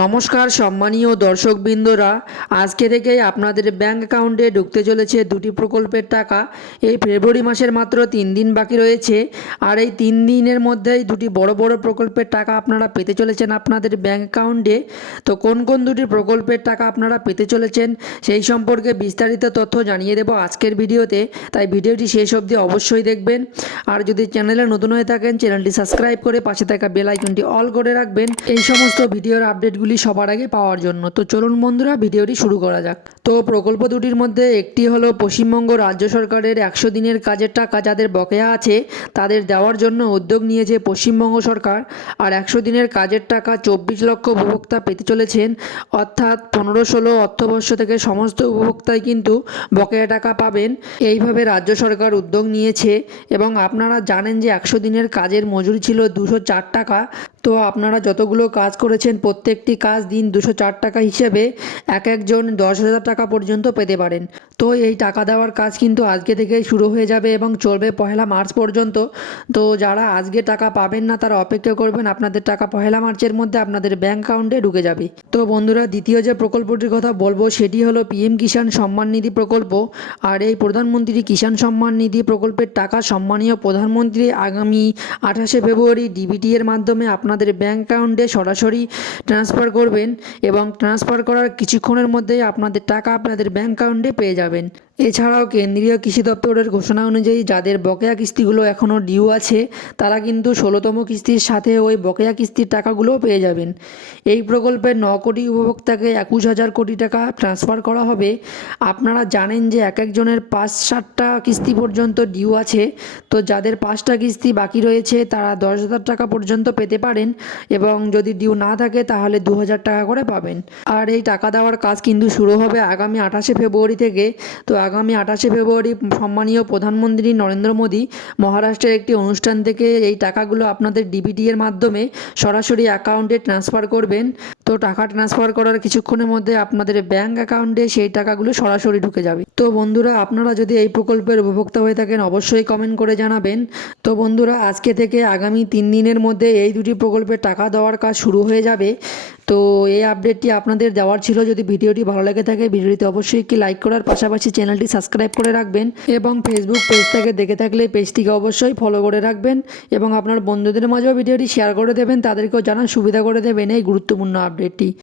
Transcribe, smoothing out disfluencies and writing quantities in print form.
নমস্কার সম্মানীয় দর্শকবৃন্দরা, আজকে থেকেই আপনাদের ব্যাংক অ্যাকাউন্টে ঢুকতে চলেছে দুটি প্রকল্পের টাকা। এই ফেব্রুয়ারি মাসের মাত্র 3 দিন বাকি রয়েছে, আর এই 3 দিনের মধ্যেই দুটি বড় বড় প্রকল্পের টাকা আপনারা পেতে চলেছেন আপনাদের ব্যাংক অ্যাকাউন্টে। তো কোন কোন দুটি প্রকল্পের টাকা আপনারা পেতে চলেছেন সেই সম্পর্কে বিস্তারিত তথ্য জানিয়ে দেব আজকের ভিডিওতে, তাই ভিডিওটি শেষ অবধি অবশ্যই দেখবেন। আর যদি চ্যানেলে নতুন হয়ে থাকেন চ্যানেলটি সাবস্ক্রাইব করে পাশে থাকা বেল আইকনটি অল করে রাখবেন এই সমস্ত ভিডিওর আপডেটগুলি সবার আগে পাওয়ার জন্য। তো চলুন বন্ধুরা, ভিডিওটি শুরু করা যাক। তো প্রকল্প দুটির মধ্যে একটি হলো পশ্চিমবঙ্গ রাজ্য সরকারের 100 দিনের কাজের টাকা যাদের বকেয়া আছে তাদের দেওয়ার জন্য উদ্যোগ নিয়েছে পশ্চিমবঙ্গ সরকার। আর 100 দিনের কাজের টাকা 24 লক্ষ উপভোক্তা পেতে চলেছেন, অর্থাৎ 15-16 অর্থবর্ষ থেকে সমস্ত উপভোক্তাই কিন্তু বকেয়া টাকা পাবেন। এইভাবে রাজ্য সরকার উদ্যোগ নিয়েছে। এবং আপনারা জানেন যে 100 দিনের কাজের মজুরি ছিল 204 টাকা। তো আপনারা যতগুলো কাজ করেছেন প্রত্যেকটি কাজ দিন 204 টাকা হিসেবে এক একজন 10,000 টাকা পর্যন্ত পেতে পারেন। তো এই টাকা দেওয়ার কাজ কিন্তু আজকে থেকেই শুরু হয়ে যাবে এবং চলবে 1 মার্চ পর্যন্ত। তো যারা আজকে টাকা পাবেন না তারা অপেক্ষা করবেন, আপনাদের টাকা 1 মার্চের মধ্যে আপনাদের ব্যাংক অ্যাকাউন্টে ঢুকে যাবে। তো বন্ধুরা, দ্বিতীয় যে প্রকল্পটির কথা বলবো সেটি হলো পিএম কিষাণ সম্মান নিধি প্রকল্প। আর এই প্রধানমন্ত্রী কিষাণ সম্মান নিধি প্রকল্পের টাকা সম্মানীয় প্রধানমন্ত্রী আগামী 28 ফেব্রুয়ারি ডিবিটি এর মাধ্যমে আপনাদের ব্যাংক অ্যাকাউন্টে সরাসরি ট্রান্সফার করবেন এবং ট্রান্সফার করার কিছুক্ষণের মধ্যেই আপনাদের টাকা আপনাদের ব্যাংক অ্যাকাউন্টে পেয়ে যাবেন। এছাড়াও কেন্দ্রীয় কৃষি দপ্তরের ঘোষণা অনুযায়ী যাদের বকেয়া কিস্তিগুলো এখনও ডিউ আছে তারা কিন্তু 16তম কিস্তির সাথে ওই বকেয়া কিস্তির টাকাগুলোও পেয়ে যাবেন। এই প্রকল্পের 9 কোটি উপভোক্তাকে 21,000 কোটি টাকা ট্রান্সফার করা হবে। আপনারা জানেন যে এক একজনের 5-7টা কিস্তি পর্যন্ত ডিউ আছে। তো যাদের 5টা কিস্তি বাকি রয়েছে তারা 10,000 টাকা পর্যন্ত পেতে পারেন এবং যদি ডিউ না থাকে তাহলে 2,000 টাকা করে পাবেন। আর এই টাকা দেওয়ার কাজ কিন্তু শুরু হবে আগামী 28 ফেব্রুয়ারি থেকে। তো আগামী 28 ফেব্রুয়ারি সম্মানীয় প্রধানমন্ত্রী নরেন্দ্র মোদী মহারাষ্ট্রের একটি অনুষ্ঠান থেকে এই টাকাগুলো আপনাদের ডিবিটি এর মাধ্যমে সরাসরি অ্যাকাউন্টে ট্রান্সফার করবেন। তো টাকা ট্রান্সফার করার কিছুক্ষণের মধ্যে আপনাদের ব্যাংক অ্যাকাউন্টে সেই টাকাগুলো সরাসরি ঢুকে যাবে। তো বন্ধুরা, আপনারা যদি এই প্রকল্পের উপভোক্তা হয়ে থাকেন অবশ্যই কমেন্ট করে জানাবেন। তো বন্ধুরা, আজকে থেকে আগামী 3 দিনের মধ্যে এই দুটি প্রকল্পের টাকা দেওয়ার কাজ শুরু হয়ে যাবে। তো এই আপডেটটি আপনাদের দেওয়ার ছিল। যদি ভিডিওটি ভালো লেগে থাকে ভিডিওটি অবশ্যই একটি লাইক করার পাশাপাশি চ্যানেলটি সাবস্ক্রাইব করে রাখবেন এবং ফেসবুক পেজ থেকে দেখে থাকলে পেজটিকে অবশ্যই ফলো করে রাখবেন এবং আপনার বন্ধুদের মাঝেও ভিডিওটি শেয়ার করে দেবেন, তাদেরকেও জানার সুবিধা করে দেবেন এই গুরুত্বপূর্ণ আপডেটটি।